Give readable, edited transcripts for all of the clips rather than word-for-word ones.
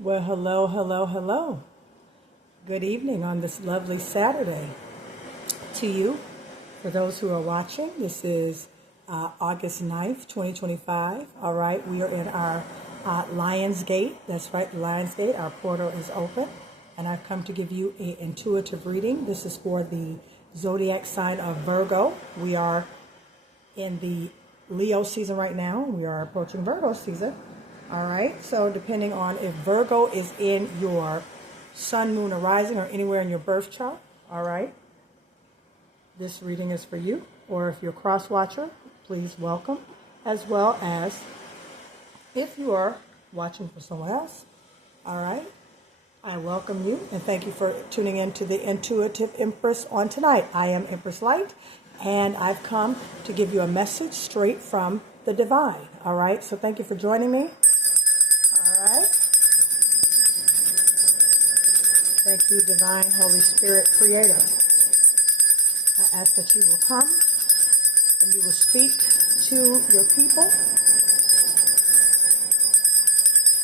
Well, hello, hello, hello. Good evening on this lovely Saturday to you. For those who are watching, this is August 9th, 2025. All right, we are in our Lion's Gate. That's right, the Lion's Gate. Our portal is open, and I've come to give you an intuitive reading. This is for the zodiac sign of Virgo. We are in the Leo season right now. We are approaching Virgo season. All right, so depending on if Virgo is in your sun, moon, or rising, or anywhere in your birth chart, all right, this reading is for you. Or if you're a cross watcher, please welcome. As well as if you are watching for someone else, all right, I welcome you and thank you for tuning in to the Intuitive Empress on tonight. I am Empress Light, and I've come to give you a message straight from the divine. All right, so thank you for joining me. All right. Thank you, Divine Holy Spirit Creator. I ask that you will come and you will speak to your people.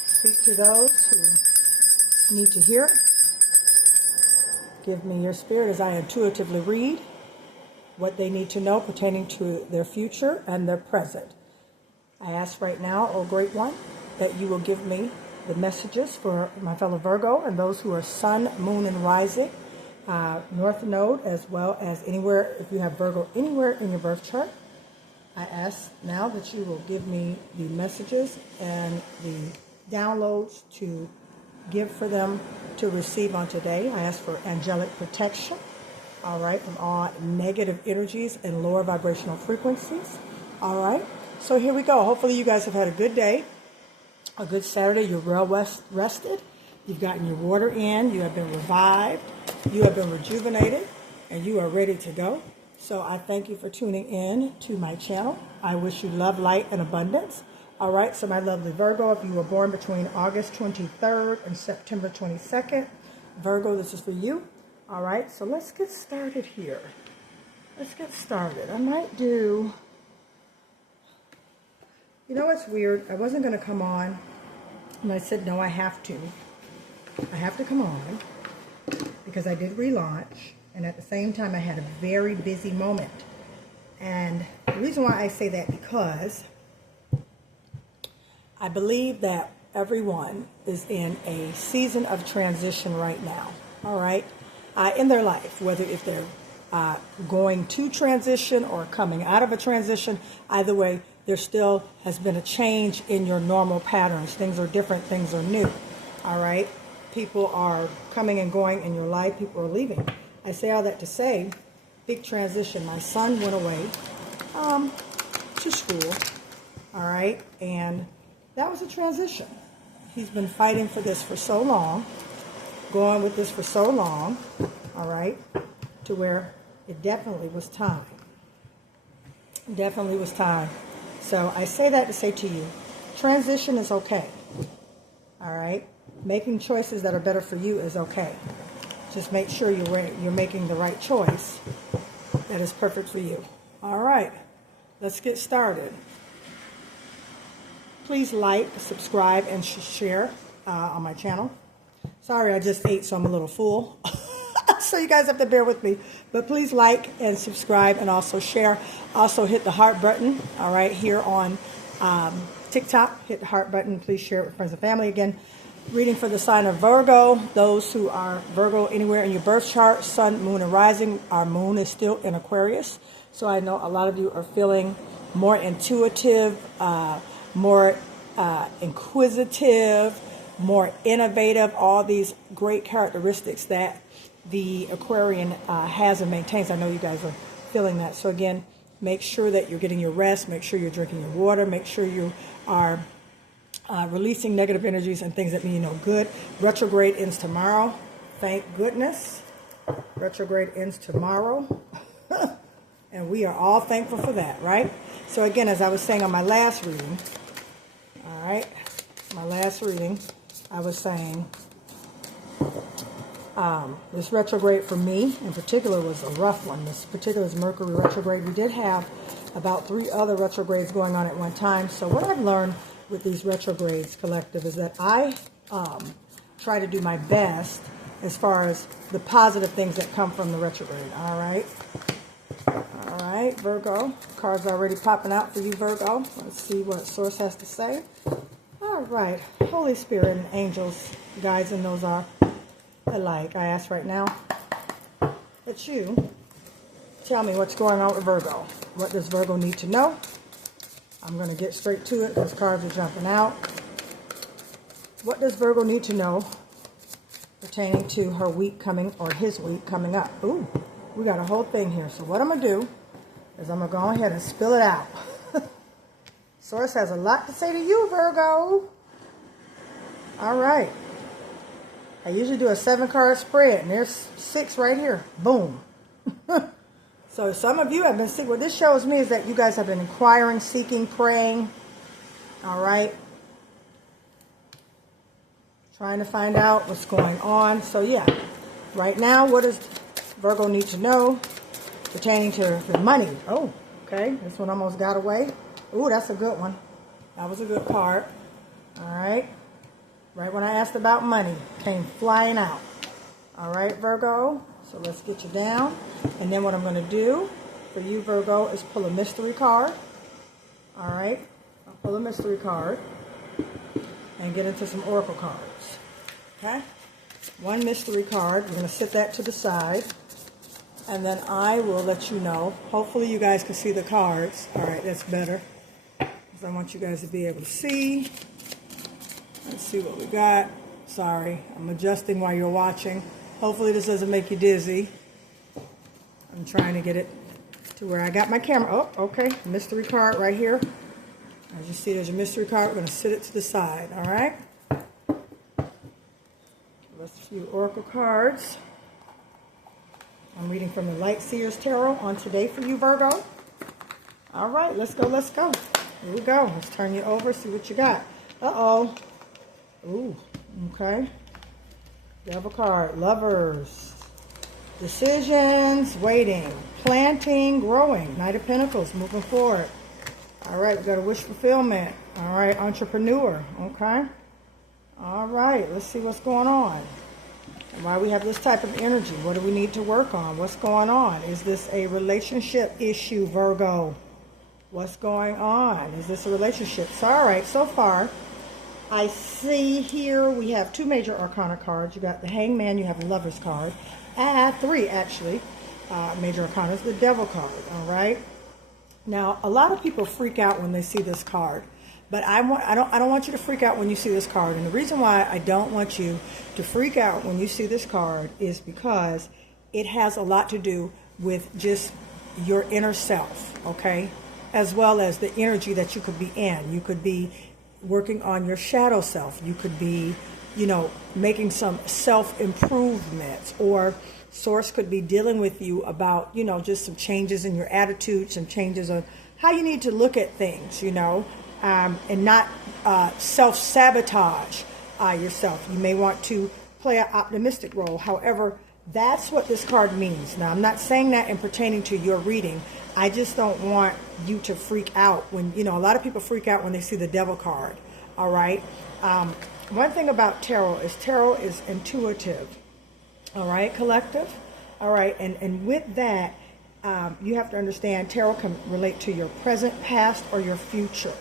Speak to those who need to hear it. Give me your spirit as I intuitively read what they need to know pertaining to their future and their present. I ask right now, O Great One, that you will give me the messages for my fellow Virgo and those who are sun, moon, and rising, north node, as well as anywhere, if you have Virgo anywhere in your birth chart. I ask now that you will give me the messages and the downloads to give for them to receive on today. I ask for angelic protection, all right, from all negative energies and lower vibrational frequencies, all right. So here we go. Hopefully you guys have had a good day. A good Saturday. You're well rested. You've gotten your water in. You have been revived. You have been rejuvenated. And you are ready to go. So I thank you for tuning in to my channel. I wish you love, light, and abundance. All right. So my lovely Virgo, if you were born between August 23rd and September 22nd, Virgo, this is for you. All right. So let's get started here. Let's get started. I might do... You know what's weird? I wasn't going to come on, and I said, no, I have to. I have to come on because I did relaunch, and at the same time, I had a very busy moment. And the reason why I say that because I believe that everyone is in a season of transition right now, all right, in their life, whether if they're going to transition or coming out of a transition, either way, there still has been a change in your normal patterns. Things are different. Things are new. All right? People are coming and going in your life. People are leaving. I say all that to say, big transition. My son went away to school. All right? And that was a transition. He's been fighting for this for so long, going with this for so long, all right, to where it definitely was time. Definitely was time. So I say that to say to you, transition is okay, all right? Making choices that are better for you is okay. Just make sure you're making the right choice that is perfect for you. All right, let's get started. Please like, subscribe, and share on my channel. Sorry, I just ate, so I'm a little full. So you guys have to bear with me. But please like and subscribe and also share. Also hit the heart button, all right, here on TikTok. Hit the heart button. Please share it with friends and family. Again, reading for the sign of Virgo. Those who are Virgo anywhere in your birth chart, sun, moon, and rising. Our moon is still in Aquarius. So I know a lot of you are feeling more intuitive, more inquisitive, more innovative, all these great characteristics that the Aquarian has and maintains. I know you guys are feeling that. So again, make sure that you're getting your rest. Make sure you're drinking your water. Make sure you are releasing negative energies and things that mean you no good. Retrograde ends tomorrow. Thank goodness. Retrograde ends tomorrow. And we are all thankful for that, right? So again, as I was saying on my last reading, all right, my last reading, I was saying this retrograde for me in particular was a rough one. This particular is Mercury retrograde. We did have about 3 other retrogrades going on at one time. So what I've learned with these retrogrades collective is that I try to do my best as far as the positive things that come from the retrograde. All right. All right, Virgo. Cards already popping out for you, Virgo. Let's see what Source has to say. All right. Holy Spirit and angels, guides, and those are alike. I ask right now that you tell me what's going on with Virgo. What does Virgo need to know? I'm going to get straight to it. Those cards are jumping out. What does Virgo need to know pertaining to her week coming, or his week coming up? Ooh, we got a whole thing here. So what I'm going to do is I'm going to go ahead and spill it out. Source has a lot to say to you, Virgo. All right. I usually do a 7-card spread, and there's 6 right here. Boom. So some of you have been seeking. What this shows me is that you guys have been inquiring, seeking, praying. All right. Trying to find out what's going on. So yeah, right now, what does Virgo need to know pertaining to the money? Oh, okay. This one almost got away. Ooh, that's a good one. That was a good card. All right. Right when I asked about money, came flying out. All right, Virgo. So let's get you down. And then what I'm going to do for you, Virgo, is pull a mystery card. All right. I'll pull a mystery card and get into some oracle cards. Okay. One mystery card. We're going to sit that to the side. And then I will let you know. Hopefully you guys can see the cards. All right, that's better. Because I want you guys to be able to see. Let's see what we got. Sorry, I'm adjusting while you're watching. Hopefully this doesn't make you dizzy. I'm trying to get it to where I got my camera. Oh, okay. Mystery card right here. As you see, there's a mystery card. We're going to sit it to the side. All right. That's a few oracle cards. I'm reading from the Light Seers Tarot on today for you, Virgo. All right. Let's go. Let's go. Here we go. Let's turn you over. See what you got. Uh-oh. Ooh. Okay. Devil card. Lovers. Decisions. Waiting. Planting. Growing. Knight of Pentacles. Moving forward. All right. We got a wish fulfillment. All right. Entrepreneur. Okay. All right. Let's see what's going on. And why we have this type of energy. What do we need to work on? What's going on? Is this a relationship issue, Virgo? What's going on? Is this a relationship? So, all right. So far, I see here we have 2 major arcana cards. You got the Hangman, you have the Lover's card. 3 actually, major arcanas, the Devil card, all right? Now, a lot of people freak out when they see this card, but I don't want you to freak out when you see this card. And the reason why I don't want you to freak out when you see this card is because it has a lot to do with just your inner self, okay? As well as the energy that you could be in. You could be working on your shadow self. You could be, you know, making some self-improvements, or Source could be dealing with you about, you know, just some changes in your attitude, some changes on how you need to look at things, you know, and not self-sabotage yourself. You may want to play an optimistic role. However, that's what this card means. Now, I'm not saying that in pertaining to your reading. I just don't want you to freak out when, you know, a lot of people freak out when they see the Devil card, all right? One thing about tarot is intuitive, all right, collective, all right? And with that, you have to understand tarot can relate to your present, past, or your future.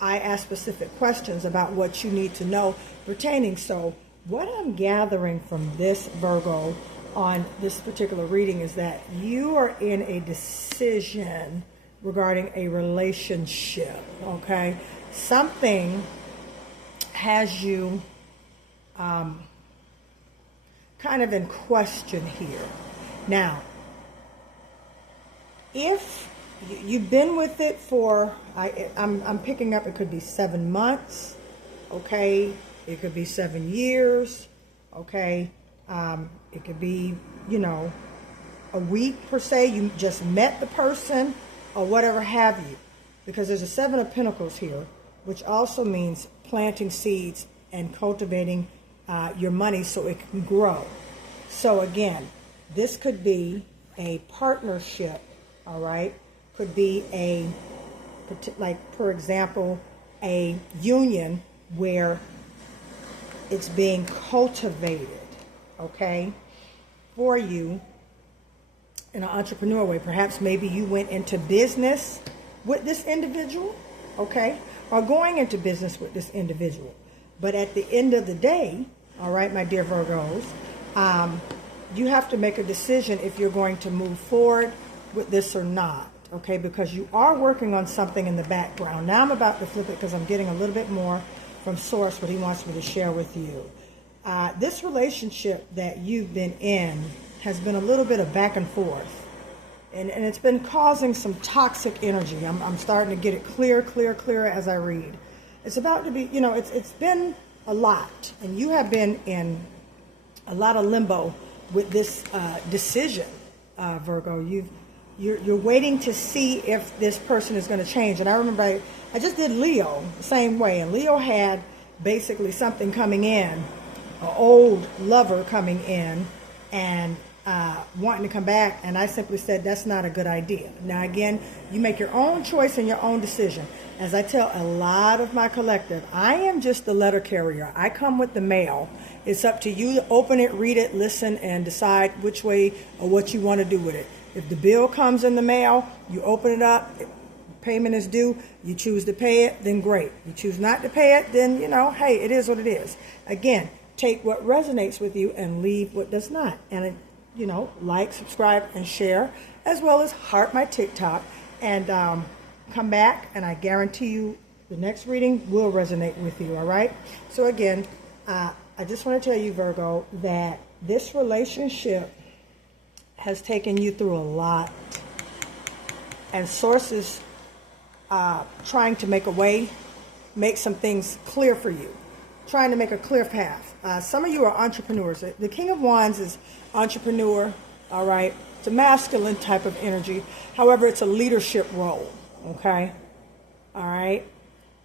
I ask specific questions about what you need to know pertaining. So what I'm gathering from this, Virgo, on this particular reading is that you are in a decision regarding a relationship, okay? Something has you kind of in question here. Now, if you've been with it for, I'm picking up, it could be 7 months, okay? It could be 7 years, okay? It could be, you know, a week per se. You just met the person or whatever have you. Because there's a 7 of Pentacles here, which also means planting seeds and cultivating your money so it can grow. So again, this could be a partnership, all right? Could be a, like, for example, a union where it's being cultivated, okay, for you in an entrepreneur way. Perhaps maybe you went into business with this individual, okay, or going into business with this individual. But at the end of the day, all right, my dear Virgos, you have to make a decision if you're going to move forward with this or not, okay, because you are working on something in the background. Now I'm about to flip it because I'm getting a little bit more from Source, what he wants me to share with you. This relationship that you've been in has been a little bit of back and forth. And it's been causing some toxic energy. I'm starting to get it clear as I read. It's about to be, you know, it's been a lot. And you have been in a lot of limbo with this decision, Virgo. You're waiting to see if this person is going to change. And I remember I just did Leo the same way. And Leo had basically something coming in, an old lover coming in, and wanting to come back, and I simply said that's not a good idea. Now again, you make your own choice and your own decision. As I tell a lot of my collective, I am just the letter carrier. I come with the mail. It's up to you to open it, read it, listen, and decide which way or what you want to do with it. If the bill comes in the mail, you open it up, payment is due, you choose to pay it, then great. You choose not to pay it, then, you know, hey, it is what it is. Again, take what resonates with you and leave what does not. And you know, like, subscribe, and share, as well as heart my TikTok, and come back, and I guarantee you the next reading will resonate with you, all right? So again, I just want to tell you, Virgo, that this relationship has taken you through a lot, and Source is trying to make a way, make some things clear for you, trying to make a clear path. Some of you are entrepreneurs. The King of Wands is entrepreneur, all right? It's a masculine type of energy. However, it's a leadership role, okay? All right?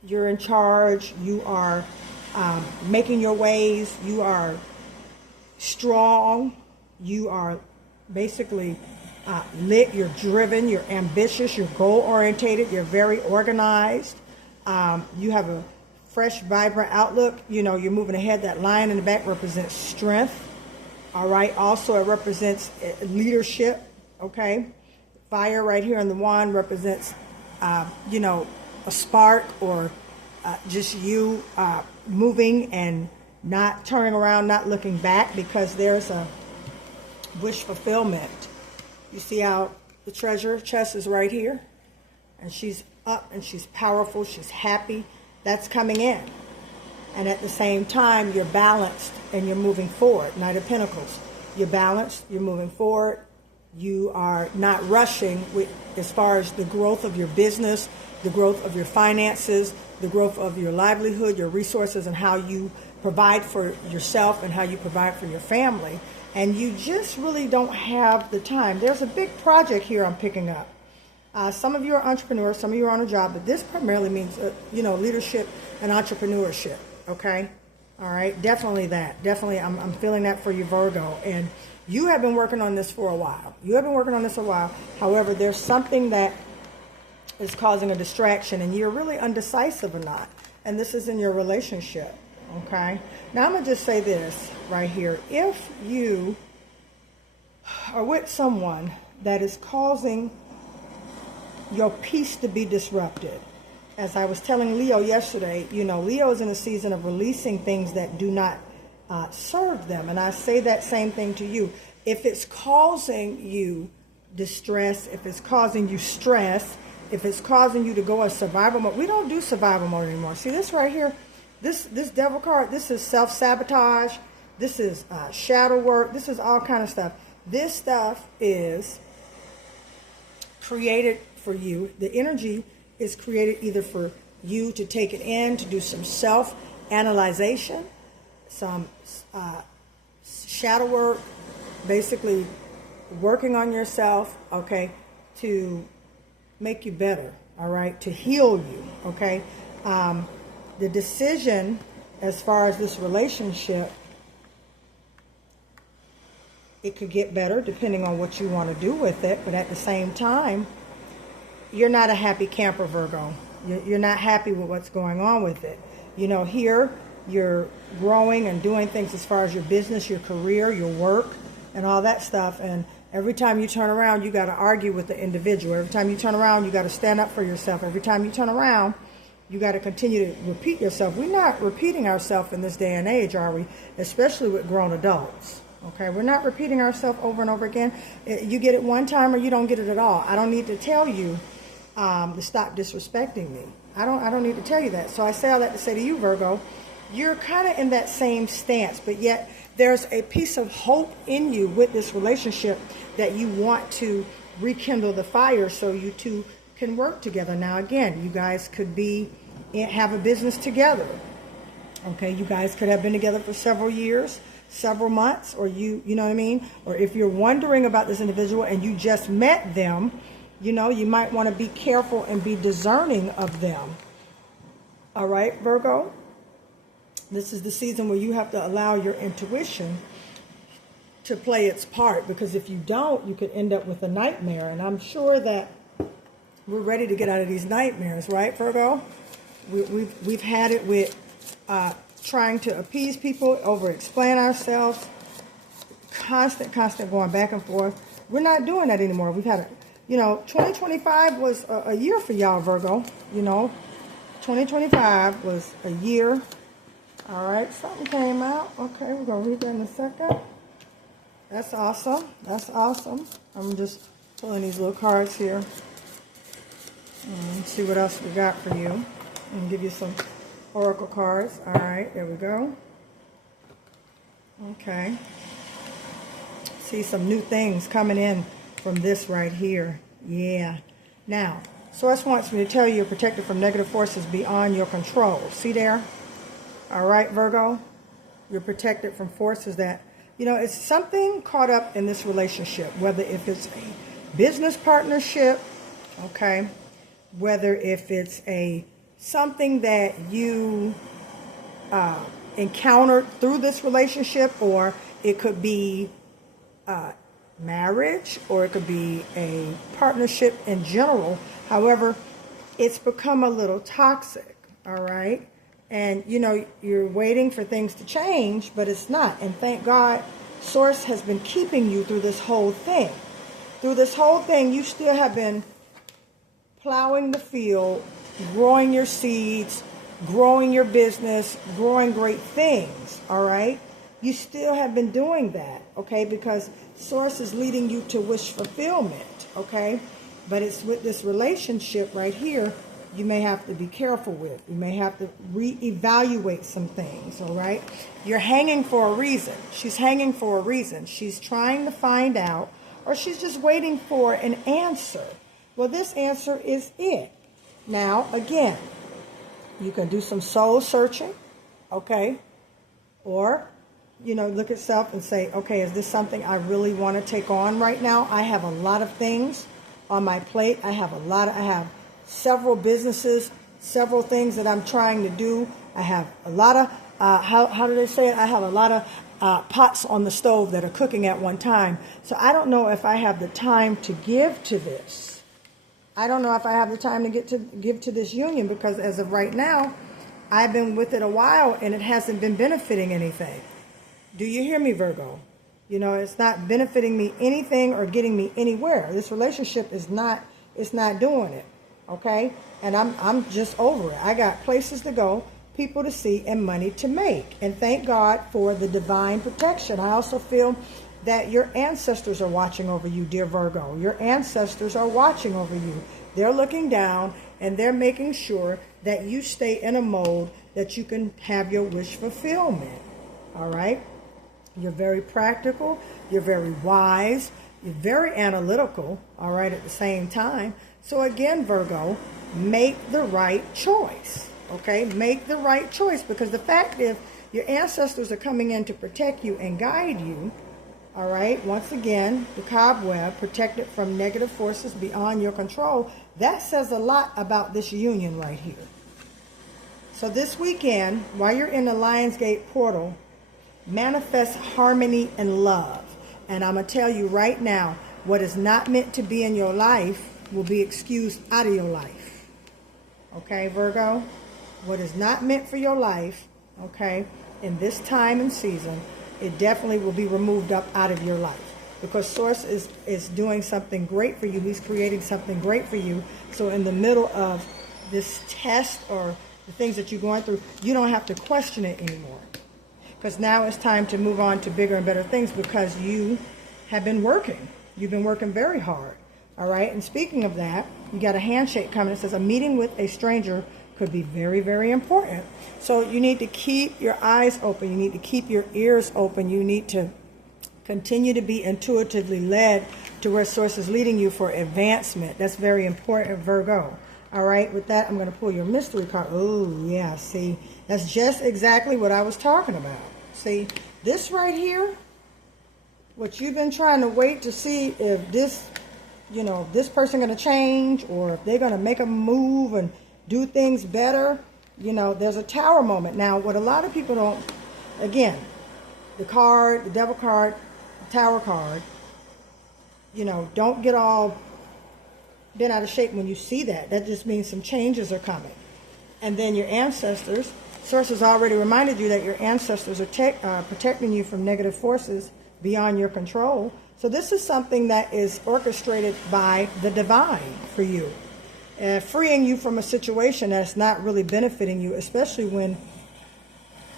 You're in charge. You are making your ways. You are strong. You are basically lit. You're driven. You're ambitious. You're goal-orientated. You're very organized. You have a fresh, vibrant outlook. You know, you're moving ahead. That lion in the back represents strength. All right. Also, it represents leadership. Okay. Fire right here in the wand represents, you know, a spark, or just you moving and not turning around, not looking back, because there's a wish fulfillment. You see how the treasure chest is right here, and she's up and she's powerful. She's happy. That's coming in. And at the same time, you're balanced and you're moving forward. Knight of Pentacles. You're balanced, you're moving forward. You are not rushing with, as far as the growth of your business, the growth of your finances, the growth of your livelihood, your resources, and how you provide for yourself and how you provide for your family. And you just really don't have the time. There's a big project here I'm picking up. Some of you are entrepreneurs, some of you are on a job, but this primarily means, you know, leadership and entrepreneurship. Okay. All right. Definitely that. Definitely. I'm feeling that for you, Virgo. And you have been working on this for a while. You have been working on this a while. However, there's something that is causing a distraction, and you're really undecisive or not. And this is in your relationship. Okay. Now I'm going to just say this right here. If you are with someone that is causing your peace to be disrupted, as I was telling Leo yesterday, you know, Leo is in a season of releasing things that do not serve them. And I say that same thing to you. If it's causing you distress, if it's causing you stress, if it's causing you to go in survival mode, we don't do survival mode anymore. See this right here? This devil card, this is self-sabotage. This is shadow work. This is all kind of stuff. This stuff is created for you. The energy is created either for you to take it in, to do some self-analyzation, some shadow work, basically working on yourself, okay, to make you better, all right, to heal you, okay. The decision as far as this relationship, it could get better depending on what you want to do with it, but at the same time, you're not a happy camper, Virgo. You're not happy with what's going on with it. You know, here, you're growing and doing things as far as your business, your career, your work, and all that stuff. And every time you turn around, you got to argue with the individual. Every time you turn around, you got to stand up for yourself. Every time you turn around, you got to continue to repeat yourself. We're not repeating ourselves in this day and age, are we? Especially with grown adults. Okay, we're not repeating ourselves over and over again. You get it one time or you don't get it at all. I don't need to tell you to stop disrespecting me. I don't need to tell you that. So I say all that to say to you, Virgo, you're kind of in that same stance, but yet there's a piece of hope in you with this relationship that you want to rekindle the fire so you two can work together. Now, again, you guys could have a business together. Okay, you guys could have been together for several years, several months, or you know what I mean? Or if you're wondering about this individual and you just met them, you know, you might want to be careful and be discerning of them. All right, Virgo? This is the season where you have to allow your intuition to play its part, because if you don't, you could end up with a nightmare. And I'm sure that we're ready to get out of these nightmares, right, Virgo? We've had it with trying to appease people, over-explain ourselves, constant going back and forth. We're not doing that anymore. We've had 2025 was a year for y'all, Virgo. 2025 was a year. All right, something came out. Okay, we're going to read that in a second. That's awesome. That's awesome. I'm just pulling these little cards here. See what else we got for you. And give you some oracle cards. All right, there we go. Okay. See some new things coming in from this right here. Yeah. Now, Source wants me to tell you you're protected from negative forces beyond your control. See there? All right, Virgo? You're protected from forces that, it's something caught up in this relationship, whether if it's a business partnership, okay, whether if it's something that you encountered through this relationship, or it could be marriage, or it could be a partnership in general. However, it's become a little toxic, all right? And, you're waiting for things to change, but it's not. And thank God, Source has been keeping you through this whole thing. Through this whole thing, you still have been plowing the field, growing your seeds, growing your business, growing great things, all right? You still have been doing that, okay? Because Source is leading you to wish fulfillment, okay? But it's with this relationship right here, you may have to be careful with. You may have to reevaluate some things, all right? You're hanging for a reason. She's hanging for a reason. She's trying to find out, or she's just waiting for an answer. Well, this answer is it. Now, again, you can do some soul searching, okay? Or, look at self and say, okay, is this something I really want to take on right now? I have a lot of things on my plate. I have several businesses, several things that I'm trying to do. I have a lot of, how do they say it? I have a lot of pots on the stove that are cooking at one time. So I don't know if I have the time to give to this. I don't know if I have the time to give to this union, because as of right now, I've been with it a while and it hasn't been benefiting anything. Do you hear me, Virgo? It's not benefiting me anything or getting me anywhere. This relationship is not doing it. Okay? And I'm just over it. I got places to go, people to see, and money to make. And thank God for the divine protection. I also feel that your ancestors are watching over you, dear Virgo. Your ancestors are watching over you. They're looking down and they're making sure that you stay in a mode that you can have your wish fulfillment. All right? You're very practical. You're very wise. You're very analytical, all right, at the same time. So again, Virgo, make the right choice, okay? Make the right choice, because the fact is your ancestors are coming in to protect you and guide you, all right? Once again, the cobweb, protected from negative forces beyond your control. That says a lot about this union right here. So this weekend, while you're in the Lionsgate portal, manifest harmony and love. And I'm going to tell you right now, what is not meant to be in your life will be excused out of your life. Okay, Virgo? What is not meant for your life okay, in this time and season, it definitely will be removed up out of your life. Because Source is doing something great for you. He's creating something great for you. So in the middle of this test or the things that you're going through, you don't have to question it anymore. Because now it's time to move on to bigger and better things because you have been working. You've been working very hard. All right. And speaking of that, you got a handshake coming. It says a meeting with a stranger could be very, very important. So you need to keep your eyes open. You need to keep your ears open. You need to continue to be intuitively led to where Source is leading you for advancement. That's very important, Virgo. All right, with that, I'm going to pull your mystery card. Oh, yeah, see, that's just exactly what I was talking about. See, this right here, what you've been trying to wait to see if this, this person going to change or if they're going to make a move and do things better, there's a Tower moment. Now, what a lot of people don't, again, the devil card, Tower card, don't get all bent out of shape when you see that. That just means some changes are coming. And then your ancestors, Source has already reminded you that your ancestors are protecting you from negative forces beyond your control. So this is something that is orchestrated by the divine for you, freeing you from a situation that's not really benefiting you, especially when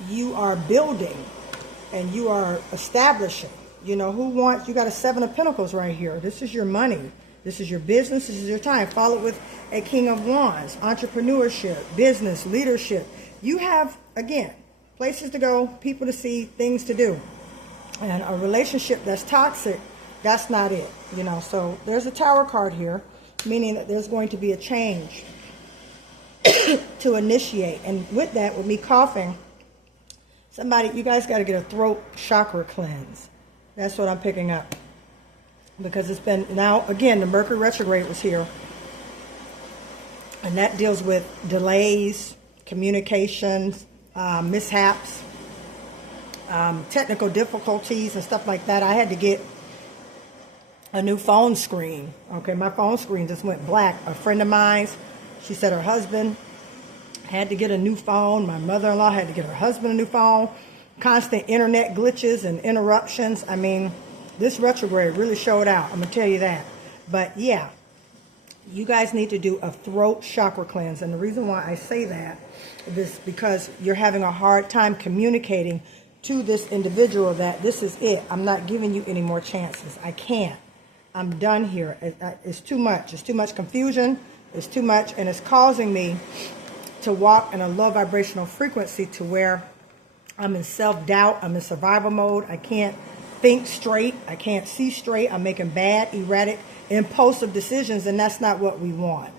you are building and you are establishing. You got a 7 of Pentacles right here. This is your money. This is your business. This is your time. Followed with a King of Wands, entrepreneurship, business, leadership. You have, again, places to go, people to see, things to do. And a relationship that's toxic, that's not it. So there's a Tower card here, meaning that there's going to be a change to initiate. And with that, with me coughing, you guys got to get a throat chakra cleanse. That's what I'm picking up. Because it's been, now, again, the Mercury retrograde was here. And that deals with delays, communications, mishaps, technical difficulties and stuff like that. I had to get a new phone screen. Okay, my phone screen just went black. A friend of mine, she said her husband had to get a new phone. My mother-in-law had to get her husband a new phone. Constant internet glitches and interruptions. I mean, this retrograde really showed out. I'm going to tell you that. But yeah, you guys need to do a throat chakra cleanse. And the reason why I say that is because you're having a hard time communicating to this individual that this is it. I'm not giving you any more chances. I can't. I'm done here. It's too much. It's too much confusion. It's too much. And it's causing me to walk in a low vibrational frequency to where I'm in self-doubt. I'm in survival mode. I can't think straight. I can't see straight. I'm making bad, erratic, impulsive decisions, and that's not what we want.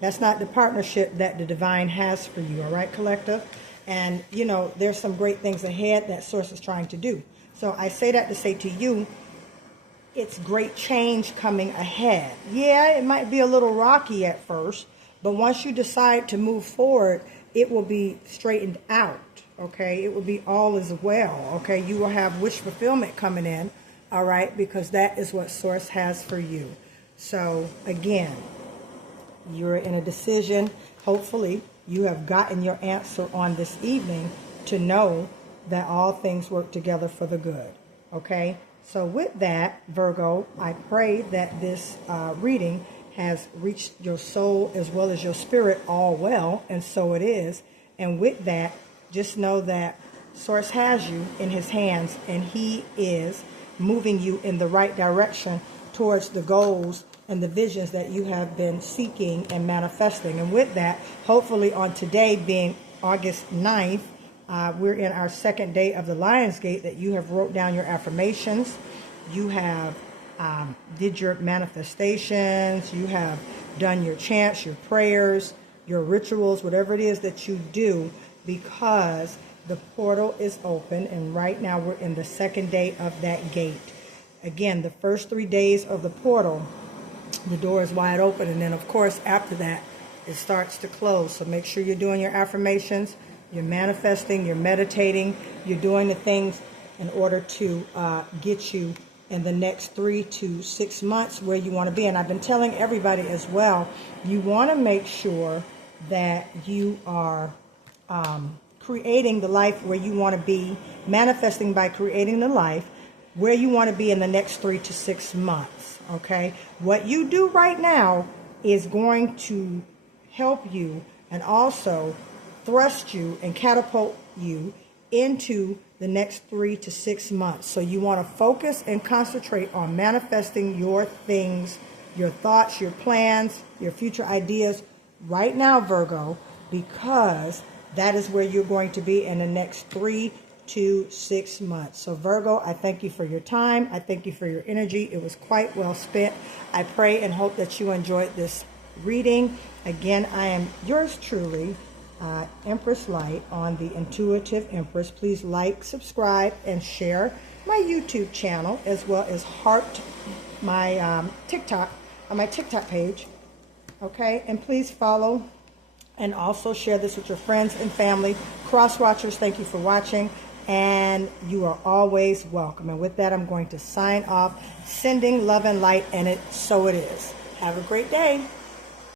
That's not the partnership that the divine has for you, all right, collective? And, there's some great things ahead that Source is trying to do. So I say that to say to you, it's great change coming ahead. Yeah, it might be a little rocky at first, but once you decide to move forward, it will be straightened out. Okay, it will be all as well. Okay, you will have wish fulfillment coming in, all right, because that is what Source has for you. So again, you're in a decision. Hopefully, you have gotten your answer on this evening to know that all things work together for the good. Okay, so with that, Virgo, I pray that this reading has reached your soul as well as your spirit all well, and so it is. And with that, just know that Source has you in his hands, and he is moving you in the right direction towards the goals and the visions that you have been seeking and manifesting. And with that, hopefully on today being August 9th, we're in our second day of the Lion's Gate, that you have wrote down your affirmations, you have did your manifestations, you have done your chants, your prayers, your rituals, whatever it is that you do, because the portal is open, and right now we're in the second day of that gate. Again, the first 3 days of the portal, the door is wide open, and then of course after that it starts to close. So make sure you're doing your affirmations, you're manifesting, you're meditating, you're doing the things in order to get you in the next 3 to 6 months where you want to be. And I've been telling everybody as well, you want to make sure that you are creating the life where you want to be, manifesting by creating the life where you want to be in the next 3 to 6 months, okay? What you do right now is going to help you and also thrust you and catapult you into the next 3 to 6 months. So you want to focus and concentrate on manifesting your things, your thoughts, your plans, your future ideas right now, Virgo, because that is where you're going to be in the next 3 to 6 months. So Virgo, I thank you for your time. I thank you for your energy. It was quite well spent. I pray and hope that you enjoyed this reading. Again, I am yours truly, Empress Light on the Intuitive Empress. Please like, subscribe, and share my YouTube channel, as well as heart my TikTok on my TikTok page. Okay, and please follow and also share this with your friends and family. Cross watchers, thank you for watching, and you are always welcome. And with that, I'm going to sign off, sending love and light, and so it is. Have a great day.